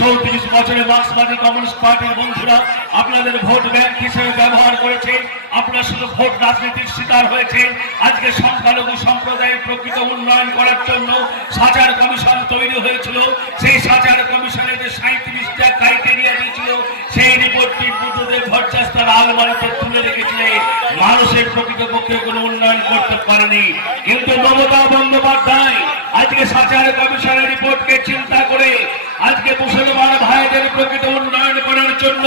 চৌত্রিশ বছরে মার্ক্সবাদী কমিউনিস্ট পার্টির বন্ধুরা আপনাদের ভোট ব্যাংক হিসেবে ব্যবহার করেছে, আপনারা শুধু ভোট রাজনীতির শিকার হয়েছে। আজকে সংখ্যালঘু সম্প্রদায়ের প্রকৃত উন্নয়ন করার জন্য সাচার কমিশন তৈরি হয়েছিল। সেই সাচার কমিশনের যে সাঁত্রিশটা ক্রাইটেরিয়া দিয়েছিল, সেই রিপোর্টটি বুদ্ধদেব ভট্টাচার্য আলমারিতে তুলে রেখেছিলেন মানুষের প্রকৃত পক্ষে কোনো উন্নয়ন করতে পারেনি। কিন্তু মমতা বন্দ্যোপাধ্যায় আজকে সাচার কমিশনের রিপোর্টকে চিন্তা আজকে মুসলমান ভাইদের প্রকৃত উন্নয়ন করার জন্য,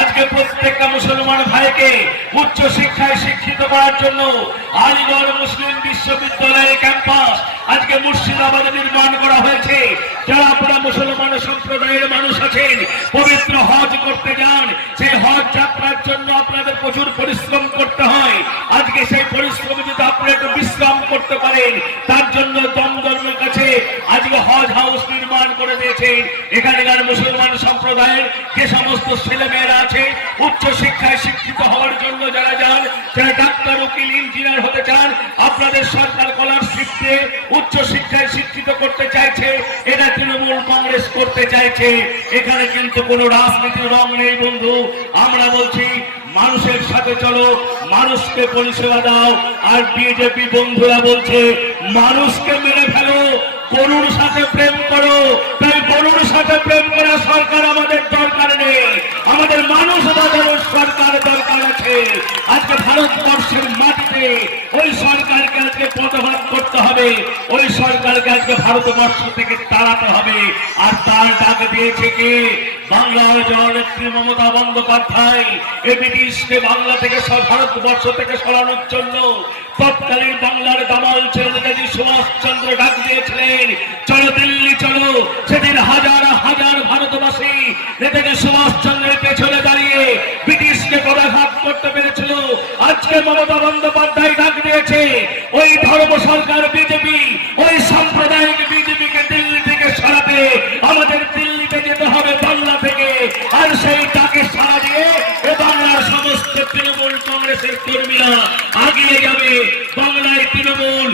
আজকে প্রত্যেকটা মুসলমান ভাইকে উচ্চ শিক্ষায় শিক্ষিত করার জন্য আলিগড় মুসলিম বিশ্ববিদ্যালয়ের ক্যাম্পাস আজকে মুর্শিদাবাদে নির্মাণ করা হয়েছে। যারা আপনারা মুসলমান সম্প্রদায়ের মানুষ আছেন, পবিত্র হজ করতে যান, সেই হজ যাত্রার জন্য আপনাদের প্রচুর পরিশ্রম করতে হয়। আজকে সেই পরিশ্রম যদি আপনারা একটু বিশ্রাম করতে পারেন, তার জন্য দমদমের কাছে আজকে হজ হাউস দিয়েছেন এখানকার মুসলমান সম্প্রদায়ের যে সমস্ত ছেলেমেয়েরা আছে, উচ্চ শিক্ষায় শিক্ষিত হওয়ার জন্য যারা যান, যারা ডাক্তার, উকিল, ইঞ্জিনিয়ার হতে চান, আপনাদের সরকার স্কলারশিপ দিয়ে উচ্চ শিক্ষায় শিক্ষিত করতে চাইছে, এটা তৃণমূল কংগ্রেস করতে চাইছে। এখানে কিন্তু কোনো রাজনীতির রং নেই বন্ধু। আমরা বলছি, মানুষের সাথে চলো, মানুষকে পরিষেবা দাও। আর বিজেপি বন্ধুরা বলছে, মানুষকে মেরে গরুর সাথে প্রেম করো। তাই গরুর সাথে প্রেম করা সরকার আমাদের দরকার নেই। আমাদের মানুষ বাজানোর সরকার দরকার আছে। আজকে ভারতবর্ষের মাটিতে ওই সরকারকে আজকে পদভাগ করতে হবে। ওই সরকারকে আজকে ভারতবর্ষ থেকে তাড়াতে হবে। আর তার ডাক দিয়েছে কে? বাংলার জননেত্রী মমতা বন্দ্যোপাধ্যায়। এ ব্রিটিশকে বাংলা থেকে ভারতবর্ষ থেকে সরানোর জন্য তৎকালীন বাংলার দামাল ছেলে সুভাষচন্দ্র ডাক দিয়েছিলেন, চলো দিল্লি, চলো। সেদিন হাজার হাজার ভারতবাসী নেতাজি সুভাষচন্দ্রের পেছনে দাঁড়িয়ে ব্রিটিশকে পদাঘাত করতে পেরেছিল। আজকে মমতা বন্দ্যোপাধ্যায় ডাক দিয়েছে, ওই ধর্ম সরকার বিজেপি, ওই সাম্প্রদায়িক বিজেপিকে দিল্লি থেকে সরাতে, আমাদের দিল্লিতে যেতে হবে বাংলা থেকে। আর সেই ডাকে সাড়া দিয়ে এ বাংলার সমস্ত তৃণমূল কংগ্রেসের কর্মীরা আগিয়ে যাবে। বাংলায় তৃণমূল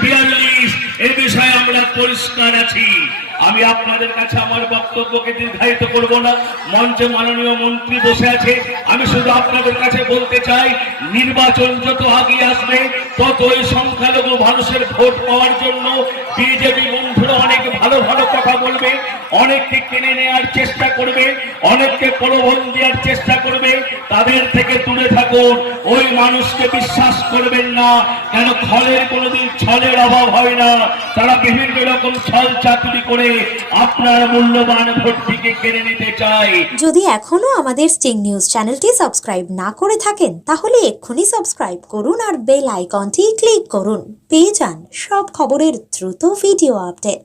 বিয়াল্লিশে, এ বিষয়ে আমরা পরিষ্কার আছি। আমি আপনাদের কাছে আমার বক্তব্যকে দীর্ঘায়িত করব না। মঞ্চে মাননীয় মন্ত্রী বসে আছে। আমি শুধু আপনাদের কাছে বলতে চাই, নির্বাচন যত আগিয়ে আসবে তত সংখ্যালঘু মানুষের ভোট পাওয়ার জন্য বিজেপি বন্ধুরা অনেক ভালো ভালো কথা বলবে, অনেককে কিনে নেওয়ার চেষ্টা করবে, অনেককে প্রলোভন দেওয়ার চেষ্টা করবে। তাদের থেকে দূরে থাকুন। ওই মানুষকে বিশ্বাস করবেন না। কেন ফলের কোনোদিন ছলের অভাব হয় না? তারা বিভিন্ন রকম ছল চাতুরি করে আপনার মূল্যবান ভোটটিকে কেড়ে নিতে চায়। যদি এখনও আমাদের স্টিং নিউজ চ্যানেলটি সাবস্ক্রাইব না করে থাকেন, তাহলে এক্ষুনি সাবস্ক্রাইব করুন আর বেল আইকনটি ক্লিক করুন। পেয়ে যান সব খবরের দ্রুত ভিডিও আপডেট।